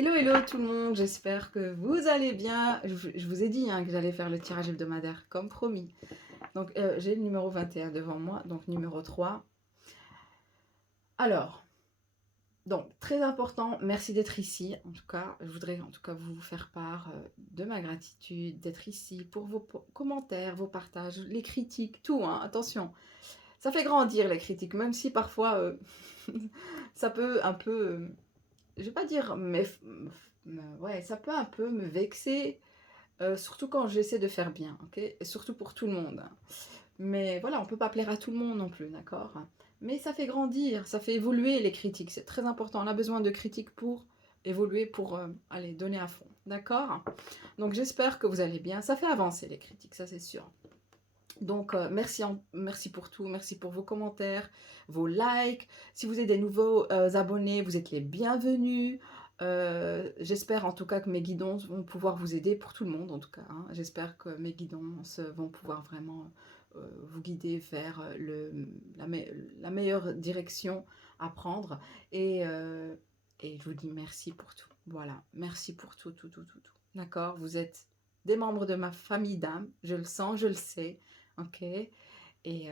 Hello, hello tout le monde, j'espère que vous allez bien. Je vous ai dit que j'allais faire le tirage hebdomadaire, comme promis. Donc, j'ai le numéro 21 devant moi, donc numéro 3. Alors, donc, très important, merci d'être ici. En tout cas, je voudrais en tout cas vous faire part de ma gratitude d'être ici pour vos commentaires, vos partages, les critiques, tout, hein, attention. Ça fait grandir les critiques, même si parfois ça peut un peu, je vais pas dire, ouais, ça peut un peu me vexer, surtout quand j'essaie de faire bien, ok? Et surtout pour tout le monde, hein. Mais voilà, on peut pas plaire à tout le monde non plus, d'accord? Mais ça fait grandir, ça fait évoluer les critiques, c'est très important. On a besoin de critiques pour évoluer, pour aller donner à fond, d'accord? Donc j'espère que vous allez bien. Ça fait avancer les critiques, ça c'est sûr. Donc merci pour tout, merci pour vos commentaires, vos likes. Si vous êtes des nouveaux abonnés, vous êtes les bienvenus. J'espère en tout cas que mes guidons vont pouvoir vous aider pour tout le monde en tout cas, hein. J'espère que mes guidons vont pouvoir vraiment vous guider vers la meilleure direction à prendre. Et je vous dis merci pour tout. Voilà, merci pour tout, tout, tout, tout, tout. D'accord? Vous êtes des membres de ma famille d'âme, je le sens, je le sais. Ok, et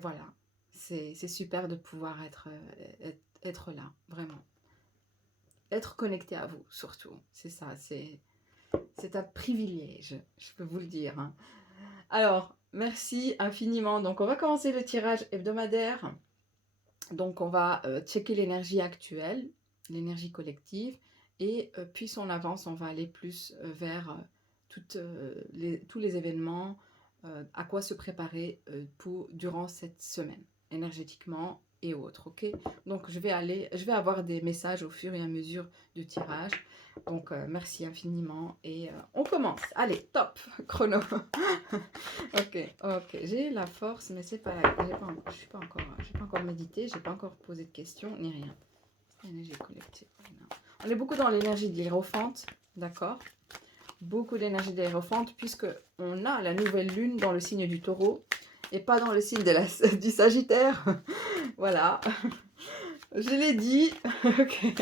voilà, c'est super de pouvoir être là, vraiment. Être connecté à vous, surtout. C'est ça, c'est un privilège, je peux vous le dire, hein. Alors, merci infiniment. Donc, on va commencer le tirage hebdomadaire. Donc, on va checker l'énergie actuelle, l'énergie collective. Et puis, on avance, on va aller plus vers tous les événements, à quoi se préparer durant cette semaine, énergétiquement et autres, ok? Donc, je vais avoir des messages au fur et à mesure du tirage. Donc, merci infiniment et on commence. Allez, top, chrono. Ok, j'ai la force, mais c'est pas, j'ai pas encore médité, j'ai pas encore posé de questions ni rien. Énergie collective. On est beaucoup dans l'énergie de l'hiérophante, d'accord? Beaucoup d'énergie d'aérophante puisque on a la nouvelle lune dans le signe du taureau et pas dans le signe du sagittaire. Voilà, je l'ai dit. Okay.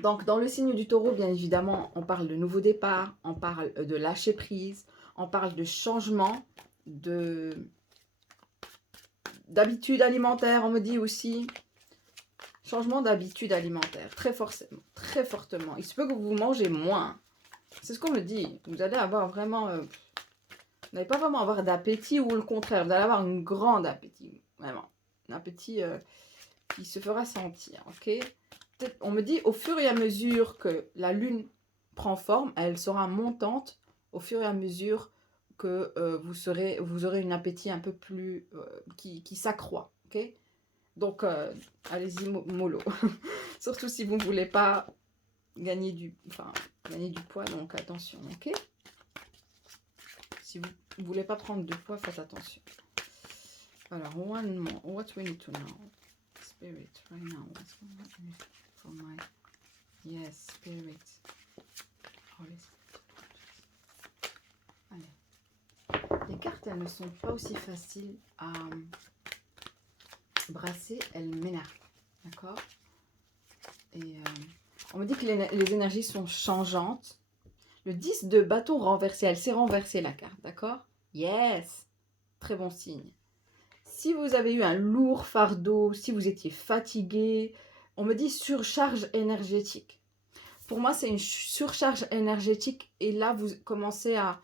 Donc dans le signe du taureau, bien évidemment, on parle de nouveau départ, on parle de lâcher prise, on parle de changement, d'habitude alimentaire, on me dit aussi. Changement d'habitude alimentaire, très fortement. Il se peut que vous mangez moins. C'est ce qu'on me dit. Vous allez avoir vraiment... vous n'allez pas vraiment avoir d'appétit ou le contraire. Vous allez avoir un grand appétit. Vraiment. Un appétit qui se fera sentir. Ok? On me dit au fur et à mesure que la lune prend forme, elle sera montante au fur et à mesure que vous aurez un appétit un peu plus... qui s'accroît. Ok? Donc, allez-y, mollo. Surtout si vous ne voulez pas gagner du poids, donc attention, ok? Si vous ne voulez pas prendre de poids, faites attention. Alors, one more. What we need to know? Spirit, right now. What's going on for my... Yes, spirit. Holy Spirit. Allez. Les cartes, elles ne sont pas aussi faciles à brasser. Elles m'énervent, d'accord? Et on me dit que les énergies sont changeantes. Le 10 de bâton renversé, elle s'est renversée la carte, d'accord? Yes! Très bon signe. Si vous avez eu un lourd fardeau, si vous étiez fatigué, on me dit surcharge énergétique. Pour moi, c'est une surcharge énergétique et là, vous commencez à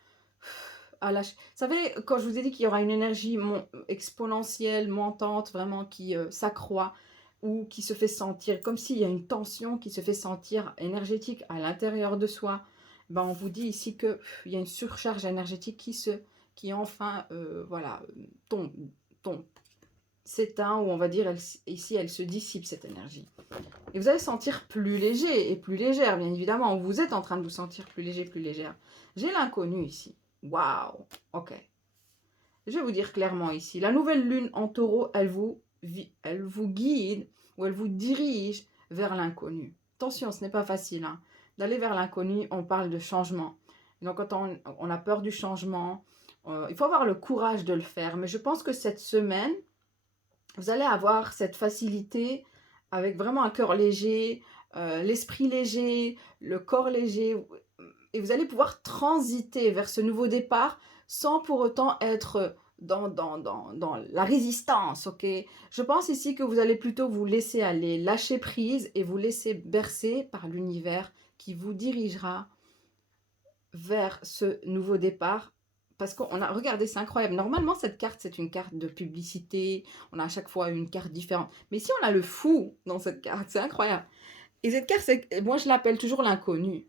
lâcher. Vous savez, quand je vous ai dit qu'il y aura une énergie exponentielle, montante, vraiment qui s'accroît ou qui se fait sentir, comme s'il y a une tension qui se fait sentir énergétique à l'intérieur de soi, ben on vous dit ici qu'il y a une surcharge énergétique qui enfin, voilà, tombe, s'éteint, ou on va dire, ici, elle se dissipe, cette énergie. Et vous allez sentir plus léger et plus légère, bien évidemment. Vous êtes en train de vous sentir plus léger, plus légère. J'ai l'inconnu ici. Waouh! Ok. Je vais vous dire clairement ici. La nouvelle lune en taureau, elle vous guide ou elle vous dirige vers l'inconnu. Attention, ce n'est pas facile, hein. D'aller vers l'inconnu, on parle de changement. Donc quand on a peur du changement, il faut avoir le courage de le faire. Mais je pense que cette semaine, vous allez avoir cette facilité avec vraiment un cœur léger, l'esprit léger, le corps léger, et vous allez pouvoir transiter vers ce nouveau départ sans pour autant être dans la résistance, ok? Je pense ici que vous allez plutôt vous laisser aller, lâcher prise et vous laisser bercer par l'univers qui vous dirigera vers ce nouveau départ. Parce qu'on a, regardez, c'est incroyable. Normalement, cette carte, c'est une carte de publicité. On a à chaque fois une carte différente. Mais si on a le fou dans cette carte, c'est incroyable. Et cette carte, moi, je l'appelle toujours l'inconnu.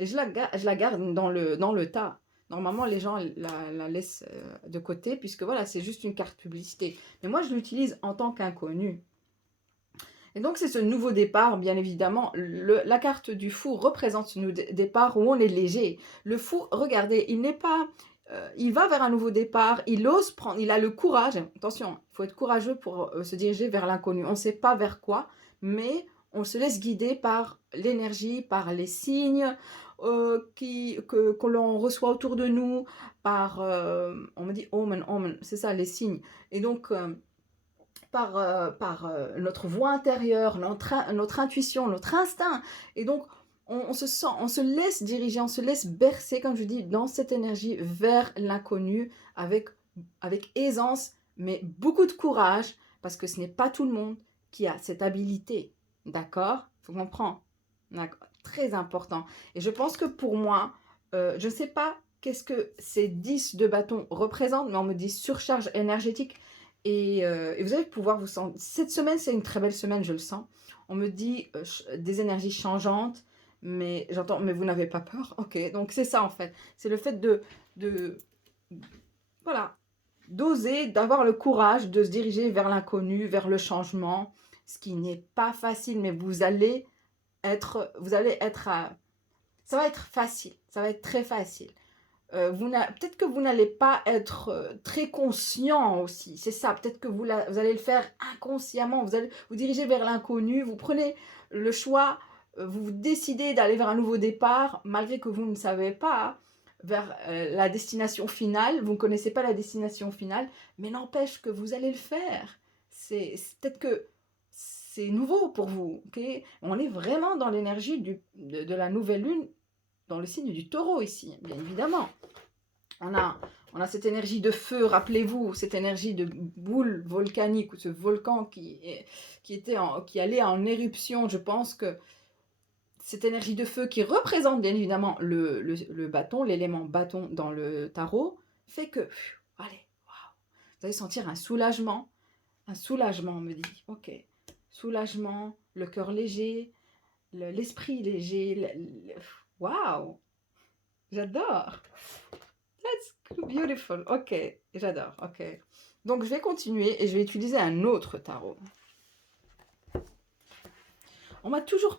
Et je la garde dans le tas. Normalement, les gens la laissent de côté, puisque voilà, c'est juste une carte publicité. Mais moi, je l'utilise en tant qu'inconnu. Et donc, c'est ce nouveau départ, bien évidemment. La carte du fou représente ce nouveau départ où on est léger. Le fou, regardez, il n'est pas... il va vers un nouveau départ, il ose prendre, il a le courage. Attention, il faut être courageux pour se diriger vers l'inconnu. On ne sait pas vers quoi, mais on se laisse guider par l'énergie, par les signes que l'on reçoit autour de nous, par, on me dit omen, c'est ça, les signes. Et donc... par notre voix intérieure, notre intuition, notre instinct. Et donc, on se sent, on se laisse diriger, on se laisse bercer, comme je dis, dans cette énergie vers l'inconnu avec aisance, mais beaucoup de courage, parce que ce n'est pas tout le monde qui a cette habilité. D'accord? Il faut comprendre. D'accord? Très important. Et je pense que pour moi, je ne sais pas qu'est-ce que ces 10 de bâton représentent, mais on me dit surcharge énergétique. Et vous allez pouvoir vous sentir... Cette semaine, c'est une très belle semaine, je le sens. On me dit des énergies changeantes, mais j'entends, mais vous n'avez pas peur. Ok, donc c'est ça en fait. C'est le fait voilà, d'oser, d'avoir le courage de se diriger vers l'inconnu, vers le changement, ce qui n'est pas facile, mais vous allez être ça va être facile, ça va être très facile. Peut-être que vous n'allez pas être très conscient aussi, c'est ça, peut-être que vous allez le faire inconsciemment, vous allez vous diriger vers l'inconnu, vous prenez le choix, vous décidez d'aller vers un nouveau départ, malgré que vous ne savez pas vers la destination finale, vous ne connaissez pas la destination finale, mais n'empêche que vous allez le faire. C'est peut-être que c'est nouveau pour vous, ok? On est vraiment dans l'énergie de la nouvelle lune, dans le signe du taureau ici, bien évidemment. On a cette énergie de feu, rappelez-vous, cette énergie de boule volcanique, ou ce volcan qui allait en éruption. Je pense que cette énergie de feu qui représente bien évidemment le bâton, l'élément bâton dans le tarot, fait que, allez, waouh, vous allez sentir un soulagement, on me dit, ok, soulagement, le cœur léger, l'esprit léger, waouh, j'adore. That's beautiful. Ok, j'adore. Ok. Donc, je vais continuer et je vais utiliser un autre tarot. On m'a toujours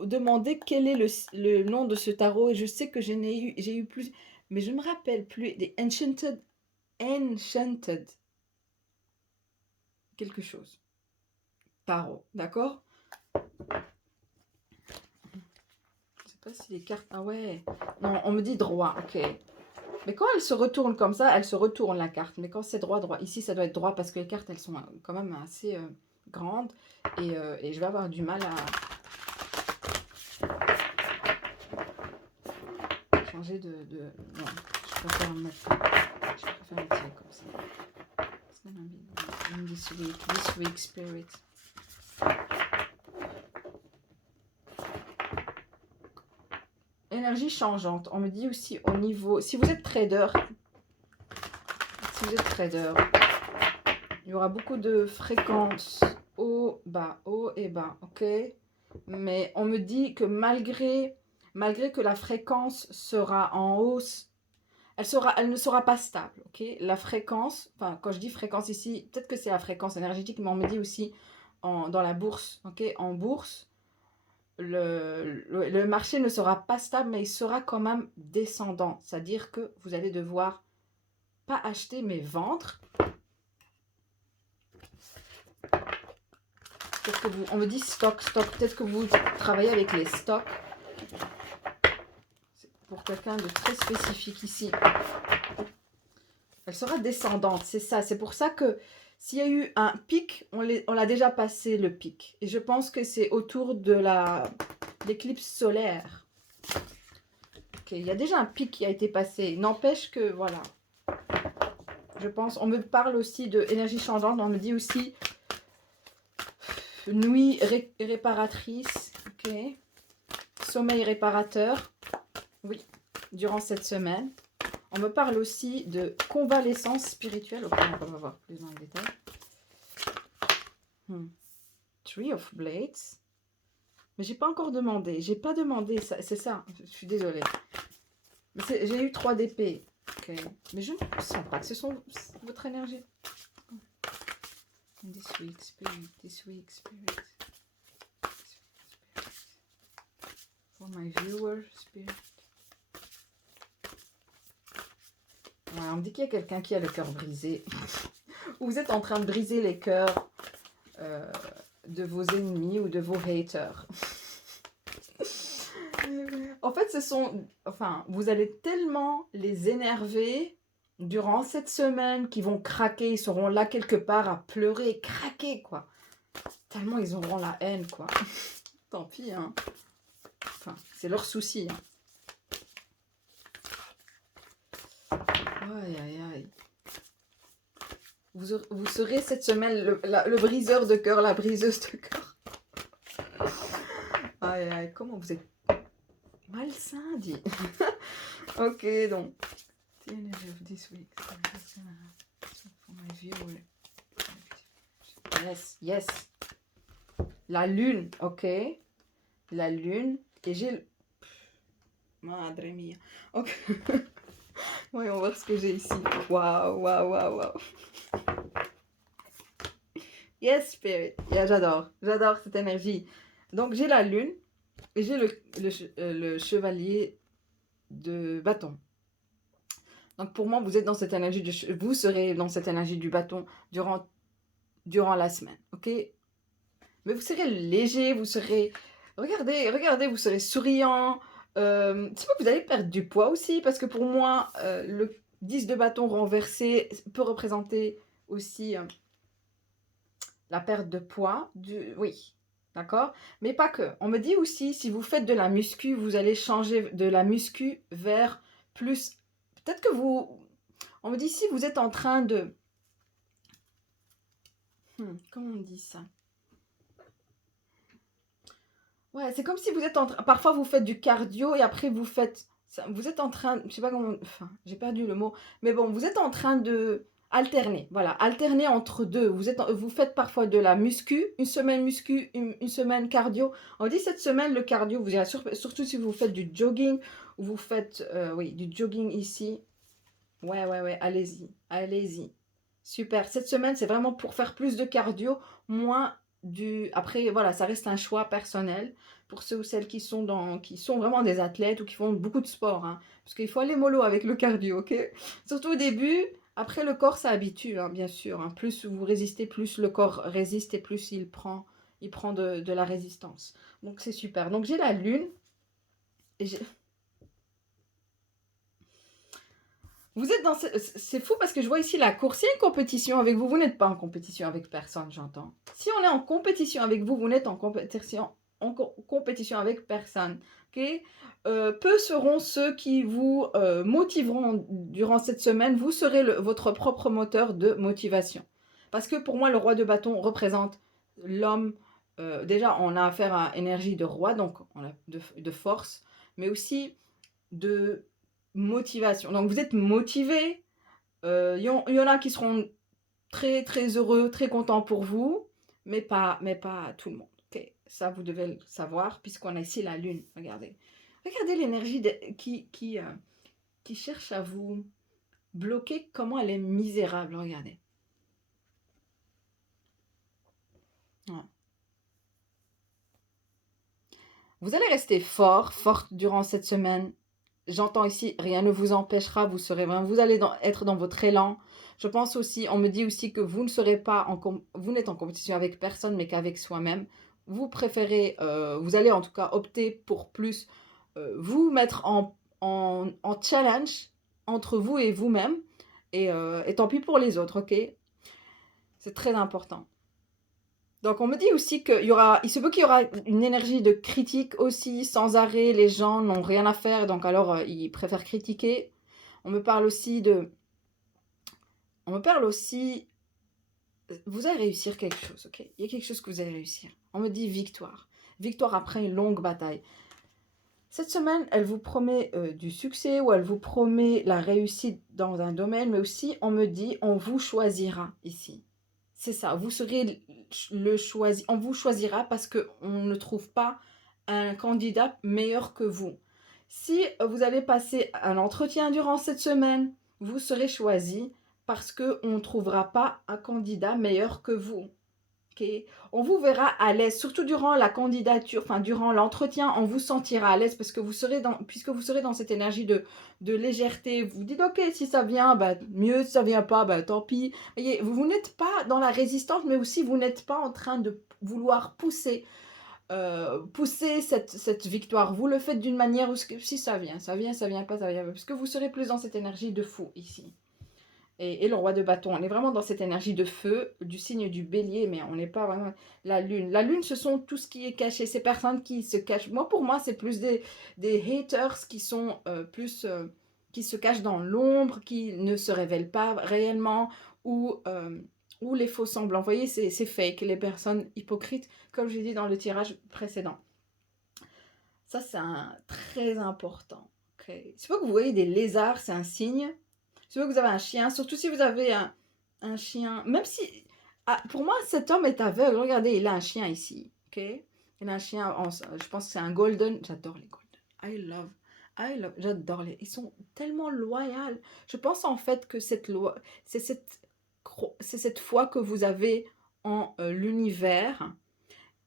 demandé quel est le nom de ce tarot et je sais que j'ai eu plus, mais je ne me rappelle plus. Des Enchanted quelque chose. Tarot, d'accord? Je sais pas si les cartes... Ah ouais. Non, on me dit droit, ok. Mais quand elle se retourne comme ça, elle se retourne la carte. Mais quand c'est droit, ici ça doit être droit parce que les cartes elles sont quand même assez grandes. Et je vais avoir du mal à changer de... Non, je préfère mettre... Je préfère le tirer comme ça. It's gonna be this week spirit. Énergie changeante. On me dit aussi au niveau... Si vous êtes trader, il y aura beaucoup de fréquences haut et bas, ok? Mais on me dit que malgré que la fréquence sera en hausse, elle ne sera pas stable, ok? La fréquence, enfin quand je dis fréquence ici, peut-être que c'est la fréquence énergétique, mais on me dit aussi dans la bourse, ok? En bourse, le marché ne sera pas stable, mais il sera quand même descendant. C'est-à-dire que vous allez devoir pas acheter, mais vendre. Peut-être que on me dit stock. Peut-être que vous travaillez avec les stocks. C'est pour quelqu'un de très spécifique ici. Elle sera descendante, c'est ça. C'est pour ça que S'il y a eu un pic, on l'a déjà passé le pic. Et je pense que c'est autour de l'éclipse solaire. Ok, il y a déjà un pic qui a été passé. N'empêche que, voilà. Je pense, on me parle aussi de énergie changeante. On me dit aussi nuit réparatrice. Ok. Sommeil réparateur. Oui, durant cette semaine. On me parle aussi de convalescence spirituelle. Ok, on va voir plus dans le détail. Three of Blades. Mais j'ai pas encore demandé. J'ai pas demandé. C'est ça. Je suis désolée. J'ai eu 3 d'épée. Okay. Mais je ne sens pas que ce sont votre énergie. This week, spirit. This week, spirit. For my viewer, spirit. Ouais, on me dit qu'il y a quelqu'un qui a le cœur brisé. Vous êtes en train de briser les cœurs de vos ennemis ou de vos haters. En fait, vous allez tellement les énerver durant cette semaine qu'ils vont craquer. Ils seront là quelque part à pleurer, craquer, quoi. Tellement ils auront la haine, quoi. Tant pis, hein. Enfin, c'est leur souci, hein. Aïe, aïe, aïe. Vous serez cette semaine le briseur de cœur, la briseuse de cœur. Aïe, aïe, comment vous êtes malsain, dit. Ok, donc. The energy of this week. For my viewer. Yes, yes. La lune, ok. La lune. Et j'ai le... Madre mia. Ok. Voyons voir ce que j'ai ici. Waouh, waouh, waouh, waouh. Yes, spirit. Yeah, j'adore. J'adore cette énergie. Donc, j'ai la lune. Et j'ai le chevalier de bâton. Donc pour moi, vous êtes dans cette énergie vous serez dans cette énergie du bâton durant la semaine, ok? Mais vous serez léger, vous serez... Regardez, vous serez souriant. C'est pas que vous allez perdre du poids aussi, parce que pour moi, le 10 de bâton renversé peut représenter aussi la perte de poids. Oui, d'accord? Mais pas que. On me dit aussi, si vous faites de la muscu, vous allez changer de la muscu vers plus... Peut-être que vous... On me dit, si vous êtes en train de... comment on dit ça? Ouais, c'est comme si vous êtes en train... Parfois, vous faites du cardio et après, vous faites... Vous êtes en train... Je sais pas comment... Enfin, j'ai perdu le mot. Mais bon, vous êtes en train de... Alterner, voilà, alterner entre deux. Vous faites parfois de la muscu, une semaine muscu, une semaine cardio. On dit cette semaine, le cardio, vous irez surtout si vous faites du jogging, ou vous faites, oui, du jogging ici. Ouais, allez-y, allez-y. Super. Cette semaine, c'est vraiment pour faire plus de cardio, moins du... Après, voilà, ça reste un choix personnel pour ceux ou celles qui sont vraiment des athlètes ou qui font beaucoup de sport, hein. Parce qu'il faut aller mollo avec le cardio, ok? Surtout au début. Après, le corps s'habitue, hein, bien sûr, hein. Plus vous résistez, plus le corps résiste et plus il prend de la résistance. Donc, c'est super. Donc, j'ai la lune. Et vous êtes dans... C'est fou parce que je vois ici la course. Il y a une compétition avec vous. Vous n'êtes pas en compétition avec personne, j'entends. Si on est en compétition avec vous, vous n'êtes en compétition avec personne. Okay? Peu seront ceux qui vous motiveront durant cette semaine. Vous serez votre propre moteur de motivation. Parce que pour moi, le roi de bâton représente l'homme. Déjà, on a affaire à énergie de roi, donc on a de force, mais aussi de motivation. Donc vous êtes motivé. Il y en a qui seront très très heureux, très contents pour vous, mais pas tout le monde. Okay. Ça, vous devez le savoir, puisqu'on a ici la lune. Regardez l'énergie qui cherche à vous bloquer, comment elle est misérable. Regardez. Ouais. Vous allez rester forte durant cette semaine. J'entends ici, rien ne vous empêchera, vous allez être dans votre élan. Je pense aussi, on me dit aussi que vous ne serez pas vous n'êtes en compétition avec personne, mais qu'avec soi-même. Vous préférez, vous allez en tout cas opter pour plus vous mettre en challenge entre vous et vous-même. Et tant pis pour les autres, ok? C'est très important. Donc on me dit aussi il se peut qu'il y aura une énergie de critique aussi, sans arrêt, les gens n'ont rien à faire, donc alors ils préfèrent critiquer. On me parle aussi de... On me parle aussi... Vous allez réussir quelque chose, ok? Il y a quelque chose que vous allez réussir. On me dit victoire. Victoire après une longue bataille. Cette semaine, elle vous promet du succès ou elle vous promet la réussite dans un domaine, mais aussi on me dit on vous choisira ici. C'est ça, vous serez le choisi. On vous choisira parce qu'on ne trouve pas un candidat meilleur que vous. Si vous allez passer un entretien durant cette semaine, vous serez choisi parce qu'on ne trouvera pas un candidat meilleur que vous. Okay. On vous verra à l'aise, surtout durant la candidature, enfin durant l'entretien, on vous sentira à l'aise parce que puisque vous serez dans cette énergie de légèreté. Vous dites ok, si ça vient, bah, mieux, si ça vient pas, bah, tant pis. Voyez, vous n'êtes pas dans la résistance, mais aussi vous n'êtes pas en train de vouloir pousser cette victoire. Vous le faites d'une manière où si ça vient, ça vient, ça vient pas, ça vient pas. Parce que vous serez plus dans cette énergie de fou ici. Et le roi de bâton, on est vraiment dans cette énergie de feu, du signe du bélier, mais on n'est pas vraiment la lune. La lune, ce sont tout ce qui est caché, ces personnes qui se cachent. Pour moi, c'est plus des haters qui sont qui se cachent dans l'ombre, qui ne se révèlent pas réellement, ou les faux semblants. Vous voyez, c'est fake, les personnes hypocrites, comme j'ai dit dans le tirage précédent. Ça, c'est très important. Okay. C'est pas que vous voyez des lézards, c'est un signe. Si vous avez un chien, surtout si vous avez un chien, même si... Ah, pour moi, cet homme est aveugle. Regardez, il a un chien ici. Ok. Il a un chien, je pense que c'est un golden. J'adore les golden. I love. J'adore les... Ils sont tellement loyaux. Je pense en fait que c'est cette foi que vous avez en l'univers.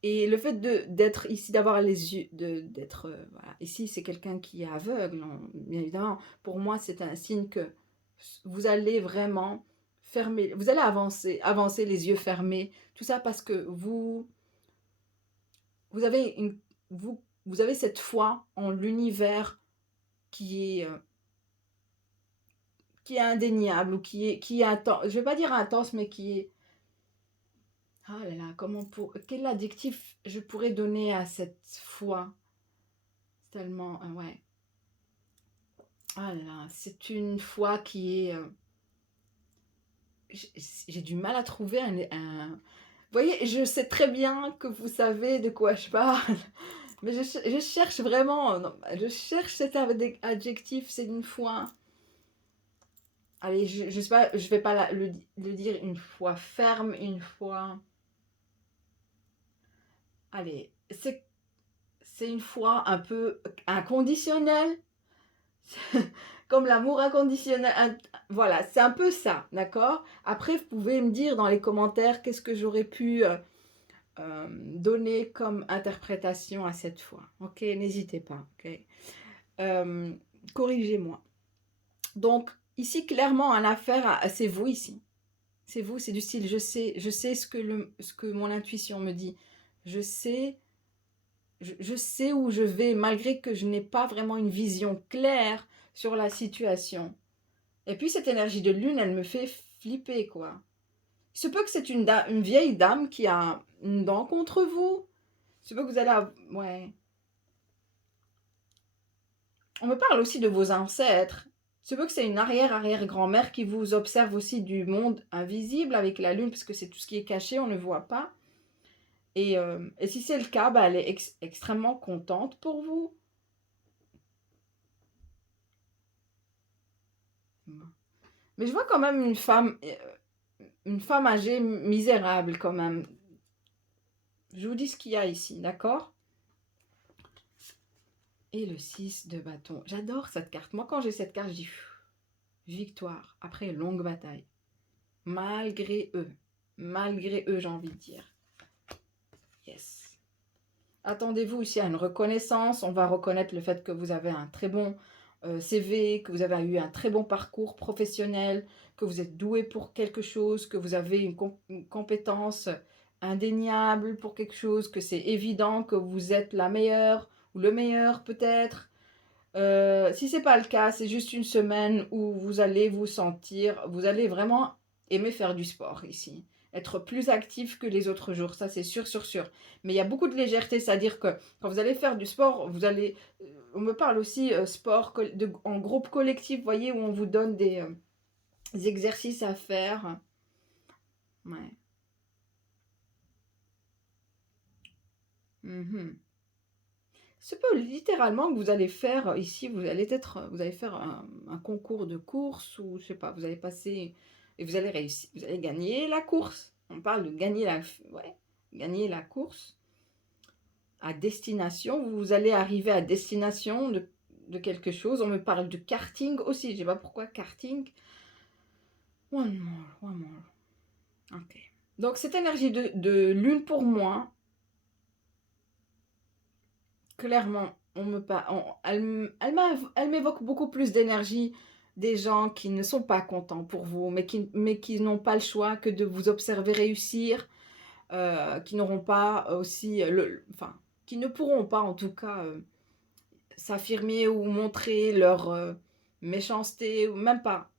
Et le fait d'être ici, d'avoir les yeux, d'être... voilà. Ici, c'est quelqu'un qui est aveugle, bien évidemment. Pour moi, c'est un signe que vous allez vraiment fermer, vous allez avancer les yeux fermés, tout ça parce que vous avez vous avez cette foi en l'univers qui est indéniable ou qui est intense, je vais pas dire intense, mais qui est... Ah là là, quel adjectif je pourrais donner à cette foi? C'est tellement, ouais. Ah là là, c'est une foi qui est... j'ai du mal à trouver Vous voyez, je sais très bien que vous savez de quoi je parle, mais je cherche vraiment, non, je cherche cet adjectif, c'est une foi... Allez, je sais pas, je vais pas le dire une fois ferme, une fois... Allez, c'est une foi un peu inconditionnelle, comme l'amour inconditionnel. Voilà, c'est un peu ça, d'accord? Après, vous pouvez me dire dans les commentaires qu'est-ce que j'aurais pu donner comme interprétation à cette foi. Ok, n'hésitez pas, ok? Corrigez-moi. Donc, ici, clairement, en affaire, c'est vous ici. C'est vous, c'est du style, je sais ce que mon intuition me dit. Je sais où je vais, malgré que je n'ai pas vraiment une vision claire sur la situation. Et puis, cette énergie de lune, elle me fait flipper, quoi. Il se peut que c'est une vieille dame qui a une dent contre vous. Il se peut que vous allez... Ouais. On me parle aussi de vos ancêtres. Il se peut que c'est une arrière-arrière-grand-mère qui vous observe aussi du monde invisible avec la lune, parce que c'est tout ce qui est caché, on ne voit pas. Et si c'est le cas, bah, elle est extrêmement contente pour vous. Mais je vois quand même une femme âgée misérable quand même. Je vous dis ce qu'il y a ici, d'accord? Et le 6 de bâton. J'adore cette carte. Moi, quand j'ai cette carte, je dis victoire après une longue bataille. Malgré eux, j'ai envie de dire. Yes. Attendez-vous ici à une reconnaissance. On va reconnaître le fait que vous avez un très bon CV, que vous avez eu un très bon parcours professionnel, que vous êtes doué pour quelque chose, que vous avez une compétence indéniable pour quelque chose, que c'est évident que vous êtes la meilleure ou le meilleur peut-être. Si c'est pas le cas, c'est juste une semaine où vous allez vous sentir, vous allez vraiment aimer faire du sport ici. être plus actif que les autres jours, ça c'est sûr, sûr, sûr. Mais il y a beaucoup de légèreté, c'est-à-dire que quand vous allez faire du sport, vous allez... on me parle aussi sport en groupe collectif, vous voyez, où on vous donne des exercices à faire. Ouais. Mhm. C'est pas littéralement que vous allez faire ici, vous allez faire un concours de course ou je sais pas, vous allez passer et vous allez réussir, vous allez gagner la course. On parle de ouais, gagner la course à destination. Vous allez arriver à destination de quelque chose. On me parle de karting aussi. Je sais pas pourquoi karting. One more, one more. Ok. Donc cette énergie de lune pour moi, clairement, elle m'évoque beaucoup plus d'énergie des gens qui ne sont pas contents pour vous, mais qui n'ont pas le choix que de vous observer réussir, qui n'auront pas aussi, enfin, qui ne pourront pas en tout cas s'affirmer ou montrer leur méchanceté, ou même pas.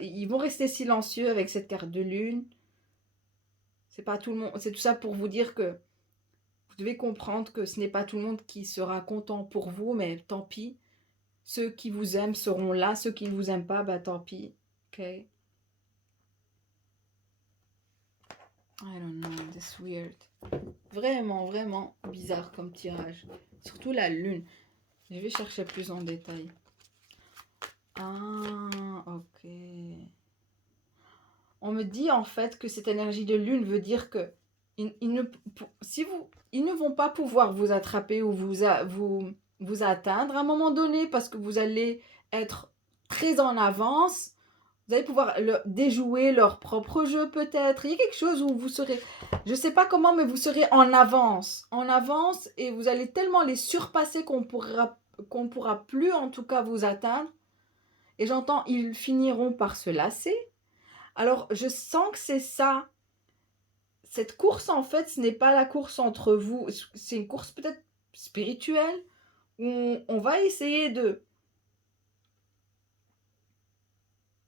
Ils vont rester silencieux avec cette carte de lune. C'est pas tout le monde, c'est tout ça pour vous dire que vous devez comprendre que ce n'est pas tout le monde qui sera content pour vous, mais tant pis. Ceux qui vous aiment seront là, ceux qui ne vous aiment pas, bah tant pis. Ok? I don't know, that's weird. Vraiment, vraiment bizarre comme tirage. Surtout la lune. Je vais chercher plus en détail. Ah, ok. On me dit en fait que cette énergie de lune veut dire que ils ne vont pas pouvoir vous attraper ou vous atteindre à un moment donné parce que vous allez être très en avance. Vous allez pouvoir déjouer leur propre jeu peut-être. Il y a quelque chose où vous serez, je ne sais pas comment, mais vous serez en avance et vous allez tellement les surpasser qu'on pourra plus en tout cas vous atteindre. Et j'entends, ils finiront par se lasser. Alors, je sens que c'est ça. Cette course, en fait, ce n'est pas la course entre vous. C'est une course peut-être spirituelle où on va essayer de...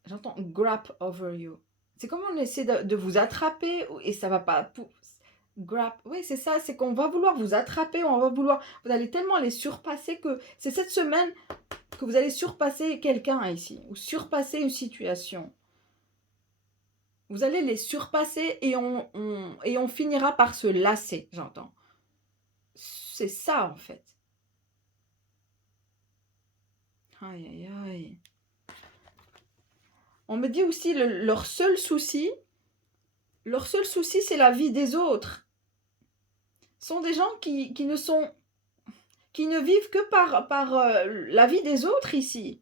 J'entends grab over you. C'est comme on essaie de vous attraper et ça va pas... Grab, oui, c'est ça. C'est qu'on va vouloir vous attraper, on va vouloir... Vous allez tellement les surpasser que c'est cette semaine que vous allez surpasser quelqu'un ici ou surpasser une situation. Vous allez les surpasser et on finira par se lasser, j'entends. C'est ça, en fait. Aïe, aïe, aïe. On me dit aussi leur seul souci, c'est la vie des autres. Ce sont des gens qui ne vivent que par la vie des autres ici.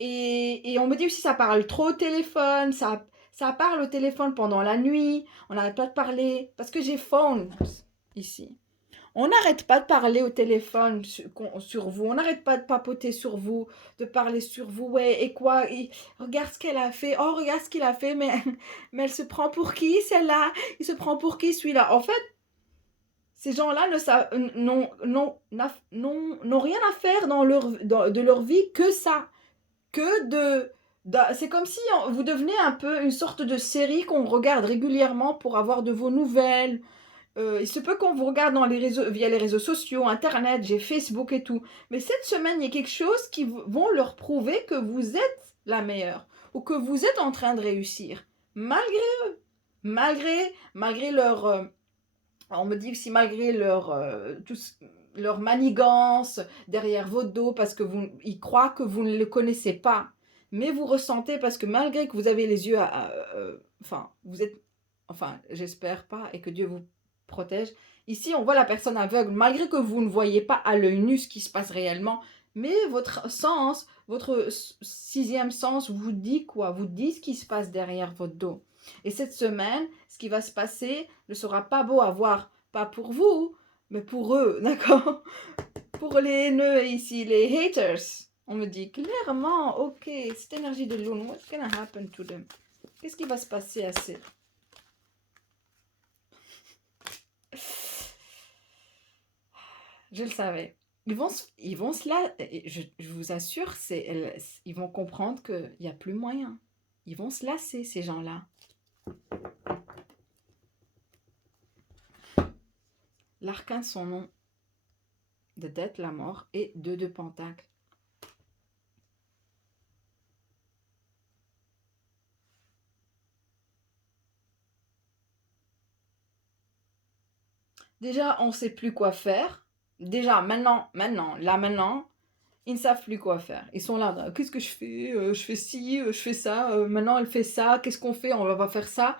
Et on me dit aussi ça parle trop au téléphone, ça parle au téléphone pendant la nuit, on n'arrête pas de parler, parce que j'ai phone ici. On n'arrête pas de parler au téléphone sur vous, on n'arrête pas de papoter sur vous, de parler sur vous, ouais, et quoi, regarde ce qu'elle a fait, oh, regarde ce qu'il a fait, mais elle se prend pour qui, celle-là, il se prend pour qui, celui-là. En fait, ces gens-là n'ont rien à faire de leur vie que ça, c'est comme si vous devenez un peu une sorte de série qu'on regarde régulièrement pour avoir de vos nouvelles. Il se peut qu'on vous regarde via les réseaux sociaux, Internet, j'ai Facebook et tout. Mais cette semaine, il y a quelque chose qui vont leur prouver que vous êtes la meilleure ou que vous êtes en train de réussir. Malgré eux. Malgré leur... on me dit aussi malgré leur manigance derrière votre dos parce que ils croient que vous ne le connaissez pas. Mais vous ressentez parce que malgré que vous avez les yeux enfin, vous êtes... Enfin, j'espère pas et que Dieu vous protège. Ici, on voit la personne aveugle, malgré que vous ne voyez pas à l'œil nu ce qui se passe réellement. Mais votre sens, votre sixième sens vous dit quoi? Vous dit ce qui se passe derrière votre dos. Et cette semaine, ce qui va se passer ne sera pas beau à voir, pas pour vous, mais pour eux, d'accord? Pour les haineux ici, les haters. On me dit clairement, ok, cette énergie de lune, what's gonna happen to them? Qu'est-ce qui va se passer à ces... Je le savais. Ils vont se là, je vous assure, ils vont comprendre qu'il n'y a plus moyen. Ils vont se lasser, ces gens-là. L'arcane, son nom de tête, la mort, et 2 de Pentacle. Déjà, on ne sait plus quoi faire. Déjà, maintenant, ils ne savent plus quoi faire. Ils sont là, qu'est-ce que je fais? Je fais ci, je fais ça. Maintenant, elle fait ça. Qu'est-ce qu'on fait? On va faire ça.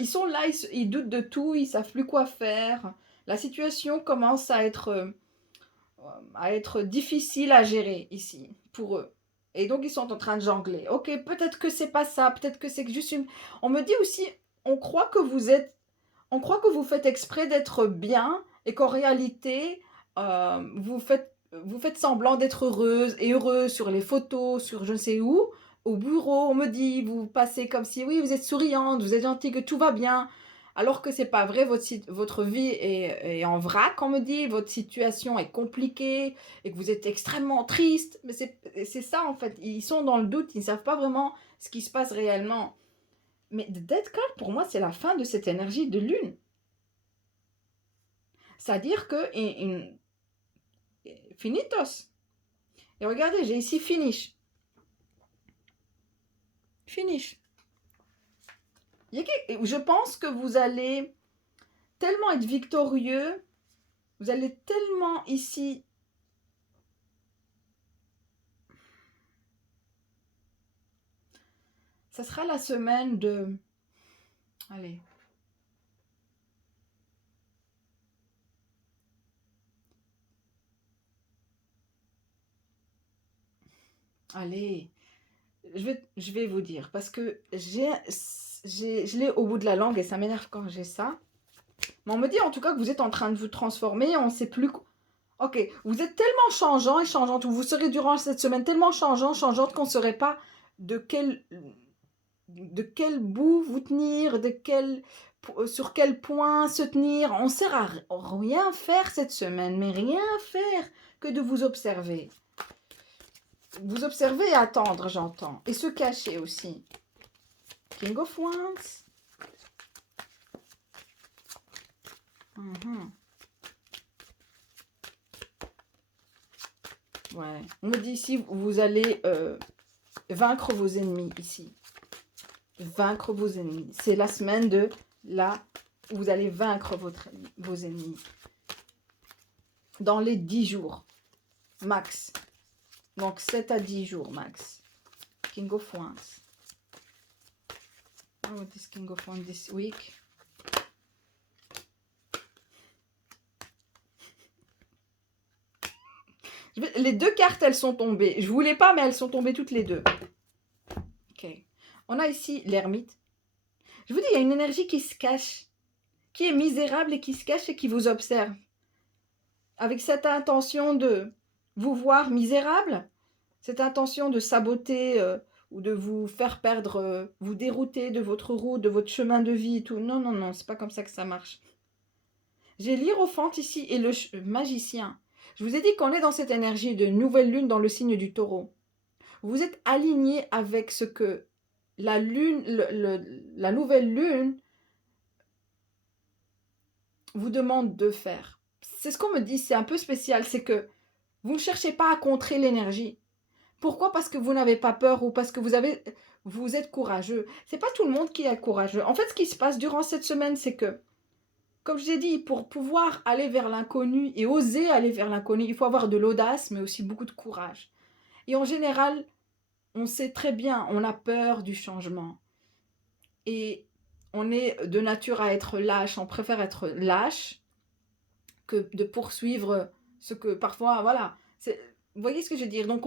Ils sont là, ils doutent de tout. Ils ne savent plus quoi faire. La situation commence à être difficile à gérer ici, pour eux. Et donc, ils sont en train de jongler. Ok, peut-être que c'est pas ça. Peut-être que c'est juste une... On me dit aussi, on croit que vous faites exprès d'être bien et qu'en réalité, vous faites semblant d'être heureuse et heureux sur les photos, sur je ne sais où. Au bureau, on me dit, vous passez comme si, oui, vous êtes souriante, vous êtes gentille, que tout va bien. Alors que c'est pas vrai, votre vie est en vrac, on me dit, votre situation est compliquée et que vous êtes extrêmement triste. Mais c'est ça en fait, ils sont dans le doute, ils ne savent pas vraiment ce qui se passe réellement. Mais The Dead Card, pour moi, c'est la fin de cette énergie de lune. C'est-à-dire que finitos. Et regardez, j'ai ici finish. Finish. Je pense que vous allez tellement être victorieux, vous allez tellement ici... Ça sera la semaine de... Allez. Allez. Je vais vous dire, parce que je l'ai au bout de la langue et ça m'énerve quand j'ai ça. Mais on me dit en tout cas que vous êtes en train de vous transformer, on ne sait plus... Ok, vous êtes tellement changeant et changeante, vous serez durant cette semaine tellement changeante qu'on ne saurait pas de quel bout vous tenir, sur quel point se tenir. On ne sert à rien faire cette semaine, mais rien faire que de vous observer. Vous observer et attendre, j'entends. Et se cacher aussi. King of Wands. Ouais. On me dit ici, vous allez vaincre vos ennemis ici. Vaincre vos ennemis. C'est la semaine de là où vous allez vaincre vos ennemis. Dans les 10 jours. Max. Donc 7 à 10 jours max. King of Wands. Oh, this King of Wands this week. Les 2 cartes, elles sont tombées. Je voulais pas, mais elles sont tombées toutes les 2. Ok. On a ici l'ermite. Je vous dis, il y a une énergie qui se cache, qui est misérable et qui se cache et qui vous observe. Avec cette intention de vous voir misérable, cette intention de saboter ou de vous faire perdre, vous dérouter de votre route, de votre chemin de vie et tout. Non, non, non, c'est pas comme ça que ça marche. J'ai l'Hiérophante ici et le magicien. Je vous ai dit qu'on est dans cette énergie de nouvelle lune dans le signe du taureau. Vous êtes aligné avec ce que la lune, la nouvelle lune vous demande de faire. C'est ce qu'on me dit, c'est un peu spécial, c'est que vous ne cherchez pas à contrer l'énergie. Pourquoi? Parce que vous n'avez pas peur ou parce que vous êtes courageux. C'est pas tout le monde qui est courageux. En fait, ce qui se passe durant cette semaine, c'est que, comme je l'ai dit, pour pouvoir aller vers l'inconnu et oser aller vers l'inconnu, il faut avoir de l'audace, mais aussi beaucoup de courage. Et en général, on sait très bien, on a peur du changement. Et on est de nature à être lâche, on préfère être lâche que de poursuivre ce que parfois, voilà. Vous voyez ce que je veux dire? Donc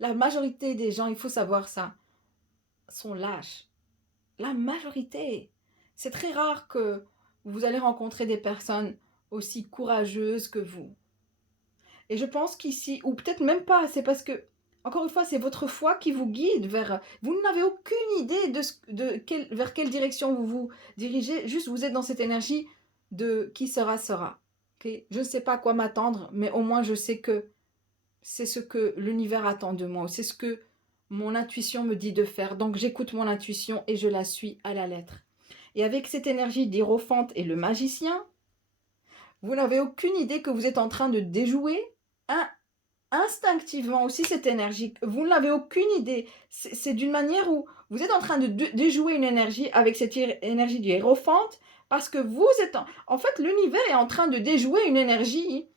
la majorité des gens, il faut savoir ça, sont lâches. La majorité. C'est très rare que vous allez rencontrer des personnes aussi courageuses que vous. Et je pense qu'ici, ou peut-être même pas, c'est parce que, encore une fois, c'est votre foi qui vous guide vers... Vous n'avez aucune idée vers quelle direction vous vous dirigez, juste vous êtes dans cette énergie de qui sera, sera. Okay? Je ne sais pas à quoi m'attendre, mais au moins je sais que c'est ce que l'univers attend de moi, c'est ce que mon intuition me dit de faire. Donc j'écoute mon intuition et je la suis à la lettre. Et avec cette énergie d'Hiérophante et le magicien, Vous n'avez aucune idée que vous êtes en train de déjouer instinctivement aussi cette énergie. Vous ne l'avez aucune idée. C'est d'une manière où vous êtes en train de déjouer une énergie avec cette énergie du hiérophante parce que vous êtes... En fait, l'univers est en train de déjouer une énergie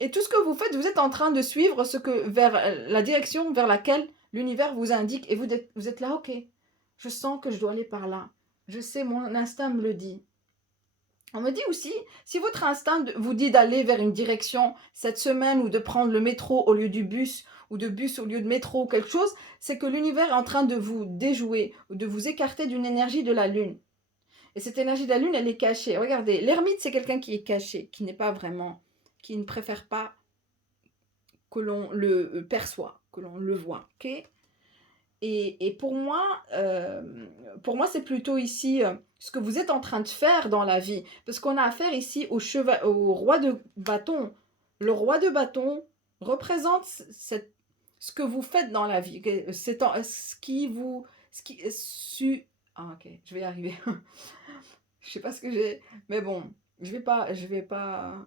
et tout ce que vous faites, vous êtes en train de suivre vers la direction vers laquelle l'univers vous indique et vous êtes là, ok, je sens que je dois aller par là. Je sais, mon instinct me le dit. On me dit aussi, si votre instinct vous dit d'aller vers une direction cette semaine ou de prendre le métro au lieu du bus ou de bus au lieu de métro ou quelque chose, c'est que l'univers est en train de vous déjouer ou de vous écarter d'une énergie de la lune. Et cette énergie de la lune, elle est cachée. Regardez, l'ermite, c'est quelqu'un qui est caché, qui n'est pas vraiment, qui ne préfère pas que l'on le perçoit, que l'on le voit. Okay, et pour moi, c'est plutôt ici ce que vous êtes en train de faire dans la vie. Parce qu'on a affaire ici au roi de bâton. Le roi de bâton représente ce que vous faites dans la vie. C'est ce qui vous... Ah ok, je vais y arriver. Je sais pas ce que j'ai... Mais bon, je vais pas, je vais pas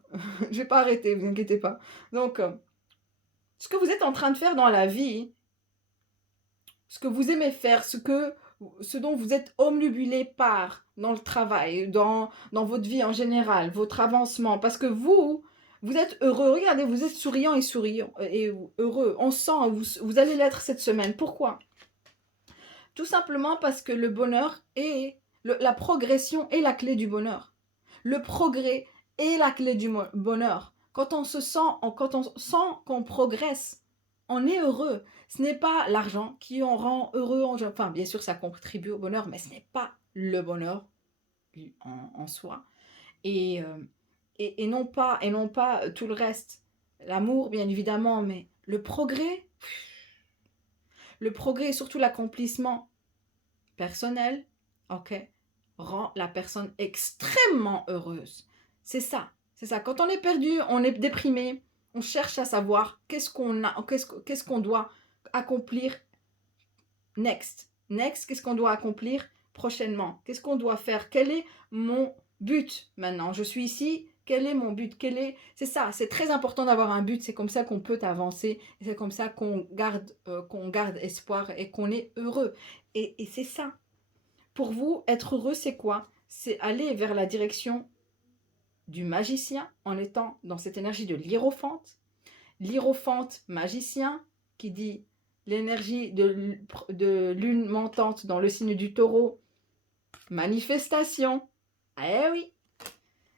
arrêter, vous inquiétez pas. Donc, ce que vous êtes en train de faire dans la vie, ce que vous aimez faire, ce dont vous êtes omnibulé par dans le travail, dans votre vie en général, votre avancement, parce que vous êtes heureux. Regardez, vous êtes souriant et heureux. On sent, vous allez l'être cette semaine. Pourquoi? Tout simplement parce que le bonheur est, la progression est la clé du bonheur. Le progrès est la clé du bonheur. Quand on sent qu'on progresse, on est heureux. Ce n'est pas l'argent qui en rend heureux. Enfin, bien sûr, ça contribue au bonheur, mais ce n'est pas le bonheur en soi. Et non pas tout le reste. L'amour, bien évidemment, mais le progrès et surtout l'accomplissement personnel, ok, rend la personne extrêmement heureuse. C'est ça. Quand on est perdu, on est déprimé, on cherche à savoir qu'est-ce qu'on doit accomplir next. Qu'est-ce qu'on doit accomplir prochainement? Qu'est-ce qu'on doit faire? Quel est mon but maintenant? Je suis ici, quel est mon but? C'est ça, c'est très important d'avoir un but, c'est comme ça qu'on peut avancer, c'est comme ça qu'on garde espoir et qu'on est heureux. Et c'est ça. Pour vous, être heureux, c'est quoi? C'est aller vers la direction du magicien en étant dans cette énergie de l'hiérophante. L'hiérophante magicien qui dit l'énergie de lune montante dans le signe du taureau. Manifestation. Eh oui.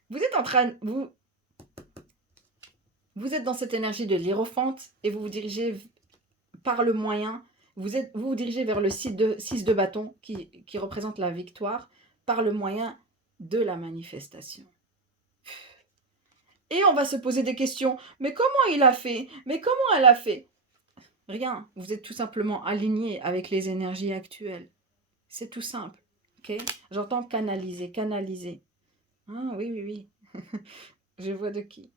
Vous êtes dans cette énergie de l'hiérophante et vous vous dirigez par le moyen. Vous vous dirigez vers le 6 de bâton qui représente la victoire par le moyen de la manifestation. Et on va se poser des questions. Mais comment il a fait? Mais comment elle a fait? Rien. Vous êtes tout simplement aligné avec les énergies actuelles. C'est tout simple. Ok? J'entends canaliser. Ah oui. Je vois de qui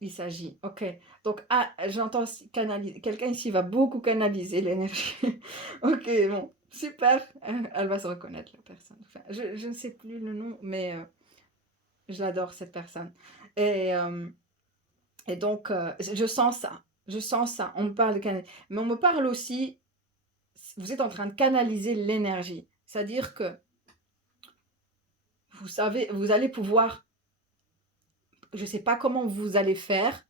il s'agit. Ok. Donc, j'entends canaliser. Quelqu'un ici va beaucoup canaliser l'énergie. Ok, bon. Super. Elle va se reconnaître, la personne. Enfin, je ne sais plus le nom, mais je l'adore, cette personne. Et donc, je sens ça. On me parle de canaliser. Mais on me parle aussi, vous êtes en train de canaliser l'énergie. C'est-à-dire que, vous savez, vous allez pouvoir, je ne sais pas comment vous allez faire.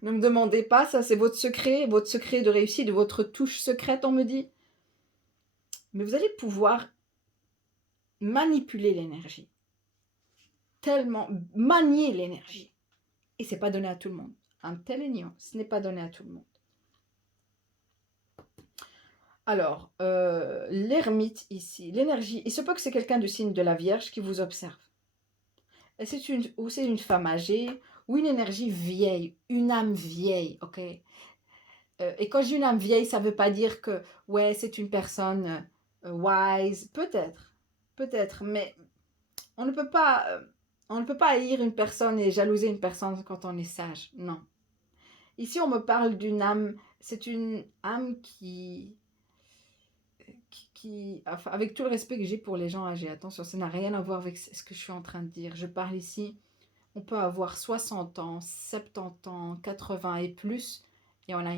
Ne me demandez pas, ça c'est votre secret de réussite, votre touche secrète, on me dit. Mais vous allez pouvoir manipuler l'énergie. Tellement manier l'énergie. Et c'est pas donné à tout le monde. I'm telling you, ce n'est pas donné à tout le monde. Alors, l'ermite ici, l'énergie, il se peut que c'est quelqu'un du signe de la Vierge qui vous observe. C'est une femme âgée ou une énergie vieille, une âme vieille, ok? Et quand je dis une âme vieille, ça ne veut pas dire que, ouais, c'est une personne wise, peut-être, mais on ne peut pas haïr une personne et jalouser une personne quand on est sage, non. Ici, on me parle d'une âme, c'est une âme qui enfin, avec tout le respect que j'ai pour les gens âgés, attention, ça n'a rien à voir avec ce que je suis en train de dire. Je parle ici On peut avoir 60 ans, 70 ans, 80 et plus, et on a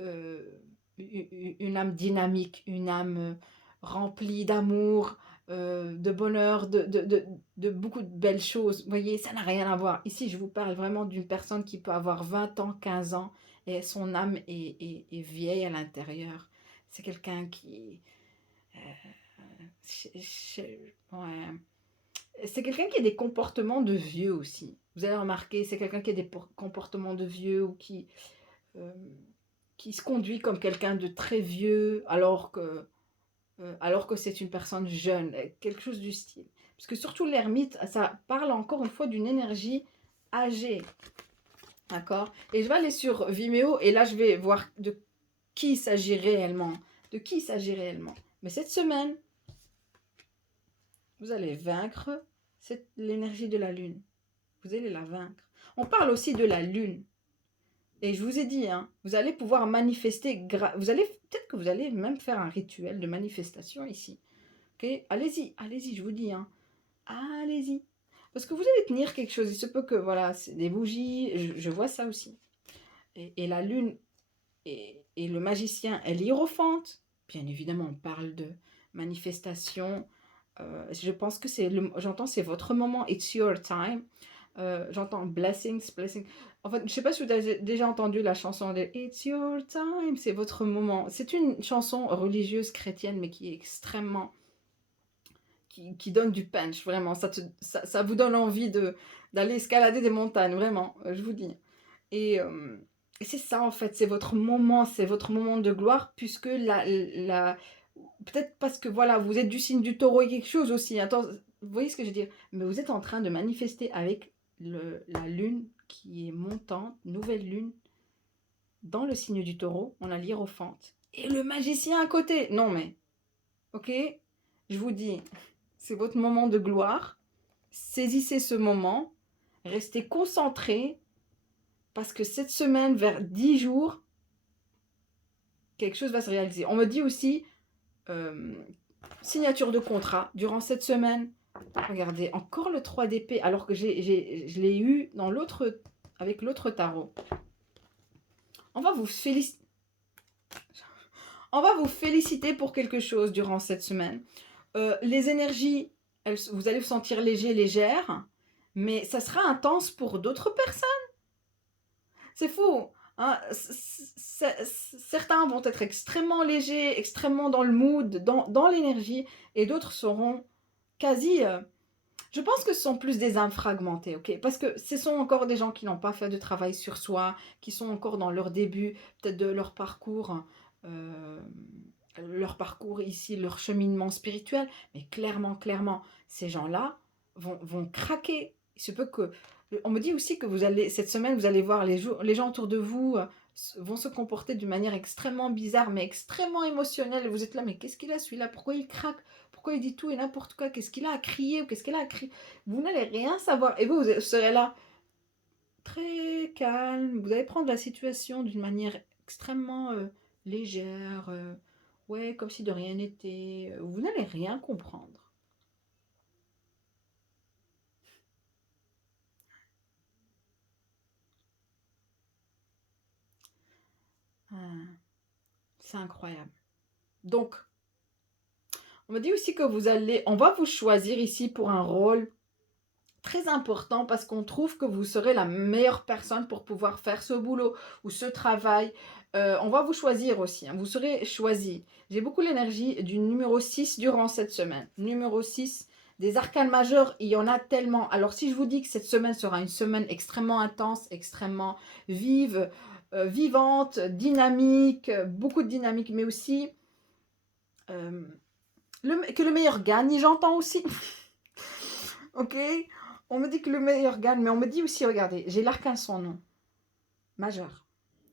euh, une âme dynamique, une âme remplie d'amour, de bonheur, de beaucoup de belles choses. Vous voyez, ça n'a rien à voir. Ici, je vous parle vraiment d'une personne qui peut avoir 20 ans, 15 ans, et son âme est vieille à l'intérieur. C'est quelqu'un qui... ouais. C'est quelqu'un qui a des comportements de vieux aussi. Vous allez remarquer, c'est quelqu'un qui a des comportements de vieux ou euh, qui se conduit comme quelqu'un de très vieux alors que c'est une personne jeune, quelque chose du style. Parce que surtout l'ermite, ça parle encore une fois d'une énergie âgée. D'accord. Et je vais aller sur Vimeo et là je vais voir de qui il s'agit réellement. De qui il s'agit réellement. Mais cette semaine, vous allez vaincre l'énergie de la lune. Vous allez la vaincre. On parle aussi de la lune. Et je vous ai dit, hein, vous allez pouvoir manifester, vous allez peut-être que vous allez même faire un rituel de manifestation ici. Ok, allez-y, allez-y, je vous dis, hein, allez-y. Parce que vous allez tenir quelque chose. Il se peut que, voilà, c'est des bougies, je vois ça aussi. Et la lune et le magicien est l'hiérophante. Bien évidemment, on parle de manifestation. Je pense que j'entends, c'est votre moment, it's your time. J'entends blessings, blessings. En fait, je ne sais pas si vous avez déjà entendu la chanson de It's Your Time, c'est votre moment. C'est une chanson religieuse chrétienne, mais qui est extrêmement... qui donne du punch, vraiment. Ça vous donne envie d'aller escalader des montagnes, vraiment, je vous dis. Et c'est ça, en fait, c'est votre moment de gloire, puisque peut-être parce que, voilà, vous êtes du signe du taureau et quelque chose aussi. Attends, vous voyez ce que je veux dire? Mais vous êtes en train de manifester avec la lune qui est montante, nouvelle lune, dans le signe du taureau, on a l'hiérophante. Et le magicien à côté. Non mais, ok, je vous dis, c'est votre moment de gloire. Saisissez ce moment. Restez concentrés. Parce que cette semaine, vers 10 jours, quelque chose va se réaliser. On me dit aussi, euh, signature de contrat durant cette semaine. Regardez, encore le 3 d'épée, alors que je l'ai eu dans avec l'autre tarot. On va vous féliciter. On va vous féliciter pour quelque chose durant cette semaine. Les énergies, vous allez vous sentir léger, légère, mais ça sera intense pour d'autres personnes. C'est fou. Hein. Certains vont être extrêmement légers, extrêmement dans le mood, dans l'énergie, et d'autres seront quasi... je pense que ce sont plus des âmes fragmentées, ok? Parce que ce sont encore des gens qui n'ont pas fait de travail sur soi, qui sont encore dans leur début, peut-être de leur parcours ici, leur cheminement spirituel. Mais clairement, ces gens-là vont craquer. Il se peut que... On me dit aussi que cette semaine, vous allez voir les gens autour de vous vont se comporter d'une manière extrêmement bizarre, mais extrêmement émotionnelle. Et vous êtes là, mais qu'est-ce qu'il a celui-là? Pourquoi il craque? Pourquoi il dit tout et n'importe quoi? Qu'est-ce qu'il a à crier ou qu'est-ce qu'elle a à crier? Vous n'allez rien savoir. Et vous serez là, très calme. Vous allez prendre la situation d'une manière extrêmement légère. Ouais, comme si de rien n'était. Vous n'allez rien comprendre. Ah, c'est incroyable. Donc, on me dit aussi que on va vous choisir ici pour un rôle très important parce qu'on trouve que vous serez la meilleure personne pour pouvoir faire ce boulot ou ce travail. On va vous choisir aussi, hein, vous serez choisi. J'ai beaucoup l'énergie du numéro 6 durant cette semaine. Numéro 6, des arcanes majeurs, il y en a tellement. Alors si je vous dis que cette semaine sera une semaine extrêmement intense, extrêmement vive, vivante, dynamique, beaucoup de dynamique, mais aussi euh, que le meilleur gagne, j'entends aussi. Ok, on me dit que le meilleur gagne, mais on me dit aussi, regardez, j'ai l'arcane son nom. Majeur.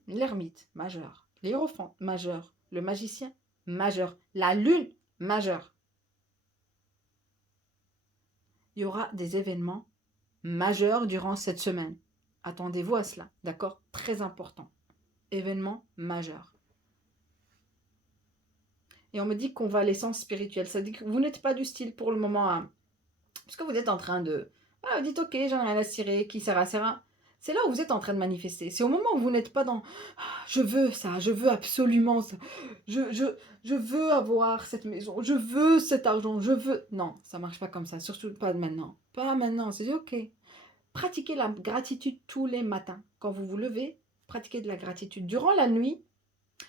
L'ermite, majeur. L'hiérophante, majeur. Le magicien, majeur. La lune, majeur. Il y aura des événements majeurs durant cette semaine. Attendez-vous à cela, d'accord? Très important. Événements majeurs. Et on me dit qu'on va à l'essence spirituelle. Ça dit que vous n'êtes pas du style pour le moment à... Parce que vous êtes en train de... Voilà, vous dites, ok, j'en ai rien à cirer, qui sert à sert. C'est là où vous êtes en train de manifester. C'est au moment où vous n'êtes pas dans ah, je veux ça, je veux absolument ça, je, je, je veux avoir cette maison, je veux cet argent, je veux. Non, ça marche pas comme ça, surtout pas maintenant. Pas maintenant, c'est ok. Pratiquez la gratitude tous les matins. Quand vous vous levez, pratiquez de la gratitude. Durant la nuit,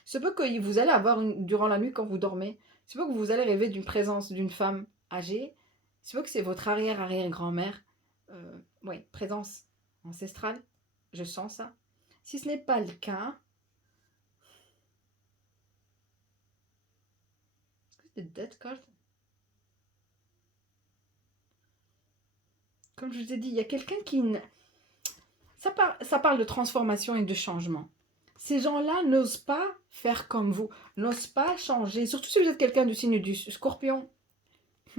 c'est peut que vous allez avoir durant la nuit quand vous dormez, c'est peut que vous allez rêver d'une présence d'une femme âgée, c'est peut que c'est votre arrière-arrière-grand-mère, oui, présence ancestrale, je sens ça. Si ce n'est pas le cas, est-ce que c'est dead card? Comme je vous ai dit, il y a quelqu'un qui... Ça parle de transformation et de changement. Ces gens-là n'osent pas faire comme vous, n'osent pas changer, surtout si vous êtes quelqu'un du signe du scorpion.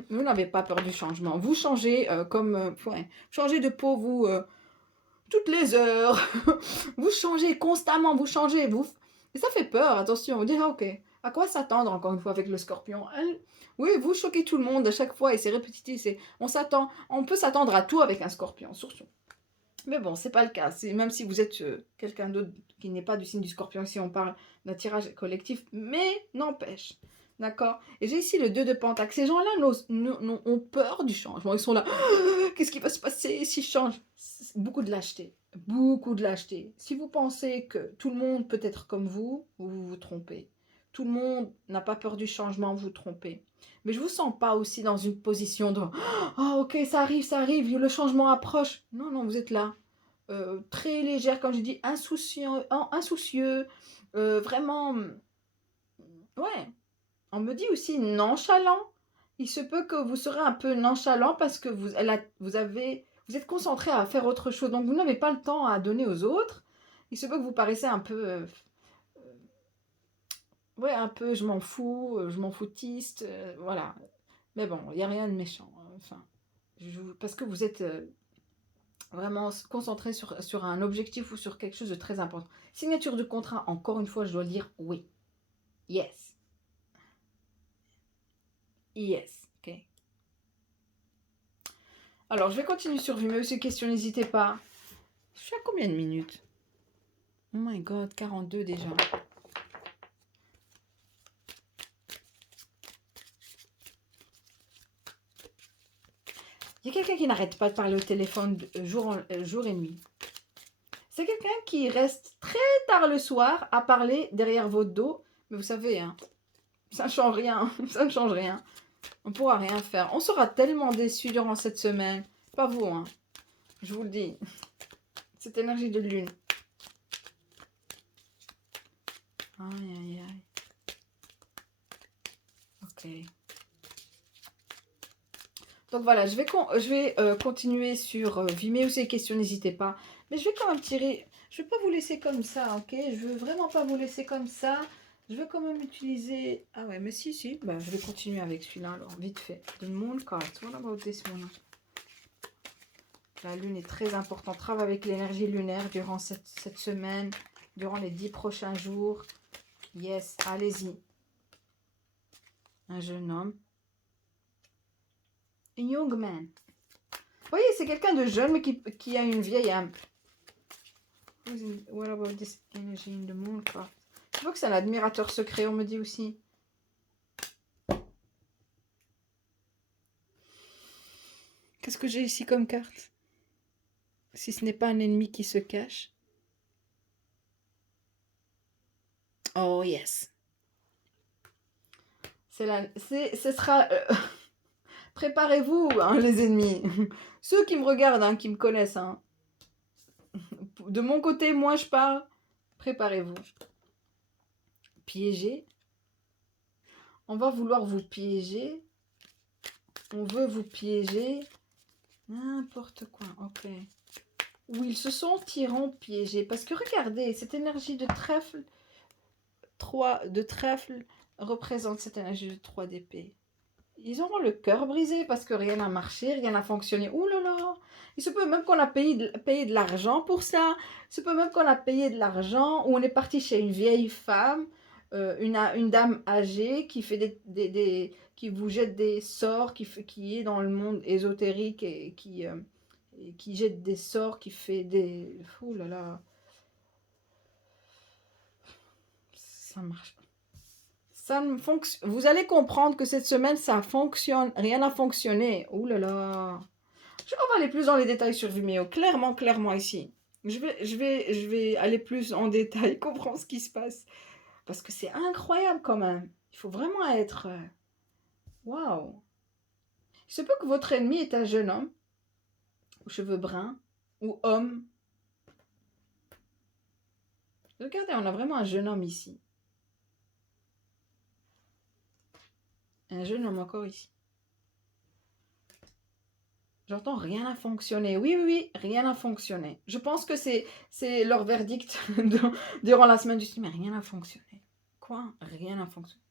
Vous n'avez pas peur du changement. Vous changez ouais, changez de peau, vous, toutes les heures. Vous changez constamment, vous changez. Et ça fait peur, attention. Vous dites, ah, ok, à quoi s'attendre encore une fois avec le scorpion? Oui, vous choquez tout le monde à chaque fois et c'est répétitif. On peut s'attendre à tout avec un scorpion, surtout. Mais bon, c'est pas le cas. Même si vous êtes quelqu'un d'autre qui n'est pas du signe du scorpion, si on parle d'un tirage collectif, mais n'empêche. D'accord. Et j'ai ici le 2 de Pentacle. Ces gens-là ont peur du changement. Ils sont là. Qu'est-ce qui va se passer si je change? Beaucoup de lâcheté. Beaucoup de lâcheté. Si vous pensez que tout le monde peut être comme vous vous trompez. Tout le monde n'a pas peur du changement, vous vous trompez. Mais je vous sens pas aussi dans une position de oh, ok, ça arrive, le changement approche. Non, non, vous êtes là. Très légère, comme je dis, insoucieux. Vraiment. Ouais. On me dit aussi nonchalant. Il se peut que vous serez un peu nonchalant parce que vous êtes concentré à faire autre chose. Donc vous n'avez pas le temps à donner aux autres. Il se peut que vous paraissez un peu. Ouais, un peu je m'en foutiste. Voilà. Mais bon, il n'y a rien de méchant. Enfin, parce que vous êtes vraiment concentré sur un objectif ou sur quelque chose de très important. Signature de contrat, encore une fois, je dois le dire oui. Yes. Yes. Ok. Alors, je vais continuer sur Vimeo. Ces questions, n'hésitez pas. Je suis à combien de minutes? Oh my god, 42 déjà. Il y a quelqu'un qui n'arrête pas de parler au téléphone jour et nuit. C'est quelqu'un qui reste très tard le soir à parler derrière votre dos. Mais vous savez, hein, ça ne change rien. Ça ne change rien. On ne pourra rien faire. On sera tellement déçus durant cette semaine. Pas vous, hein. Je vous le dis. Cette énergie de lune. Aïe, aïe, aïe. Ok. Donc voilà, je vais continuer sur Vimeo ces questions, n'hésitez pas. Mais je vais quand même tirer... Je ne vais pas vous laisser comme ça, ok? Je ne veux vraiment pas vous laisser comme ça. Je vais quand même utiliser... Ah ouais, mais si. Ben, je vais continuer avec celui-là, alors, vite fait. The Moon Card. What about this one? La lune est très importante. Travaille avec l'énergie lunaire durant cette semaine, durant les 10 prochains jours. Yes, allez-y. Un jeune homme. A young man. Vous voyez, c'est quelqu'un de jeune, mais qui a une vieille âme. What about this energy in the moon card? Je vois que c'est un admirateur secret, on me dit aussi. Qu'est-ce que j'ai ici comme carte? Si ce n'est pas un ennemi qui se cache. Oh yes. Ce sera... Préparez-vous, hein, les ennemis. Ceux qui me regardent, hein, qui me connaissent. Hein. De mon côté, moi, je parle. Préparez-vous. Piéger. On va vouloir vous piéger. On veut vous piéger. N'importe quoi. Ok. Où ils se sentiront piégés. Parce que regardez, cette énergie de trèfle. 3 de trèfle représente cette énergie de 3 d'épée. Ils auront le cœur brisé parce que rien n'a marché, rien n'a fonctionné. Ouh là là! Il se peut même qu'on a payé de l'argent pour ça. Il se peut même qu'on a payé de l'argent ou on est parti chez une vieille femme, une dame âgée qui fait qui vous jette des sorts, qui est dans le monde ésotérique et et qui jette des sorts, qui fait des... Ouh là là, ça marche. Ça ne fonctionne. Vous allez comprendre que cette semaine, ça fonctionne. Rien n'a fonctionné. Ouh là là. On va aller plus dans les détails sur Vimeo. Clairement, clairement ici. Je vais aller plus en détail, comprendre ce qui se passe. Parce que c'est incroyable quand même. Il faut vraiment être... Waouh. Il se peut que votre ennemi est un jeune homme, aux cheveux bruns, ou homme. Regardez, on a vraiment un jeune homme ici. Un jeune homme encore ici. J'entends rien n'a fonctionné. Oui, oui, oui, rien n'a fonctionné. Je pense que c'est leur verdict durant la semaine du film, mais rien n'a fonctionné. Quoi? Rien n'a fonctionné.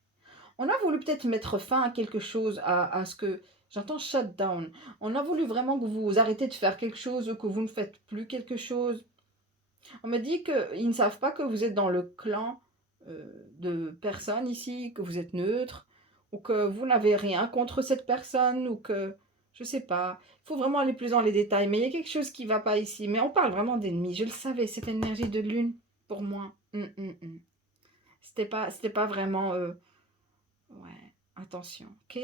On a voulu peut-être mettre fin à quelque chose, à ce que... J'entends shutdown. On a voulu vraiment que vous arrêtez de faire quelque chose ou que vous ne faites plus quelque chose. On me dit qu'ils ne savent pas que vous êtes dans le clan de personnes ici, que vous êtes neutre, ou que vous n'avez rien contre cette personne, ou que... Je sais pas. Il faut vraiment aller plus dans les détails. Mais il y a quelque chose qui ne va pas ici. Mais on parle vraiment d'ennemis. Je le savais, cette énergie de lune, pour moi. C'était pas vraiment... Ouais, attention, ok.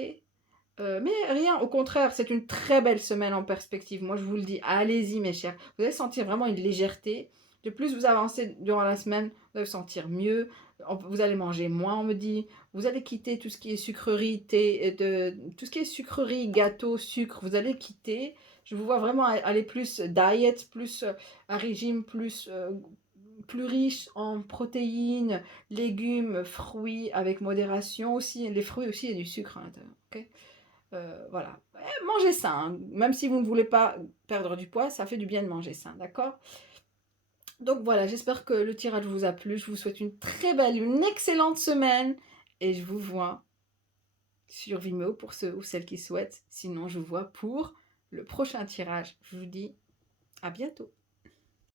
Mais rien, au contraire, c'est une très belle semaine en perspective. Moi, je vous le dis, allez-y, mes chers. Vous allez sentir vraiment une légèreté. De plus vous avancez durant la semaine, vous allez vous sentir mieux. Vous allez manger moins, on me dit. Vous allez quitter tout ce qui est sucrerie, tout ce qui est sucrerie, gâteau, sucre. Vous allez quitter. Je vous vois vraiment aller plus diet, plus à régime, plus riche en protéines, légumes, fruits avec modération aussi. Les fruits aussi, il y a du sucre à l'intérieur. Ok. Voilà. Mangez sain, hein. Même si vous ne voulez pas perdre du poids, ça fait du bien de manger sain, d'accord? Donc voilà, j'espère que le tirage vous a plu. Je vous souhaite une très belle, une excellente semaine. Et je vous vois sur Vimeo pour ceux ou celles qui souhaitent. Sinon, je vous vois pour le prochain tirage. Je vous dis à bientôt.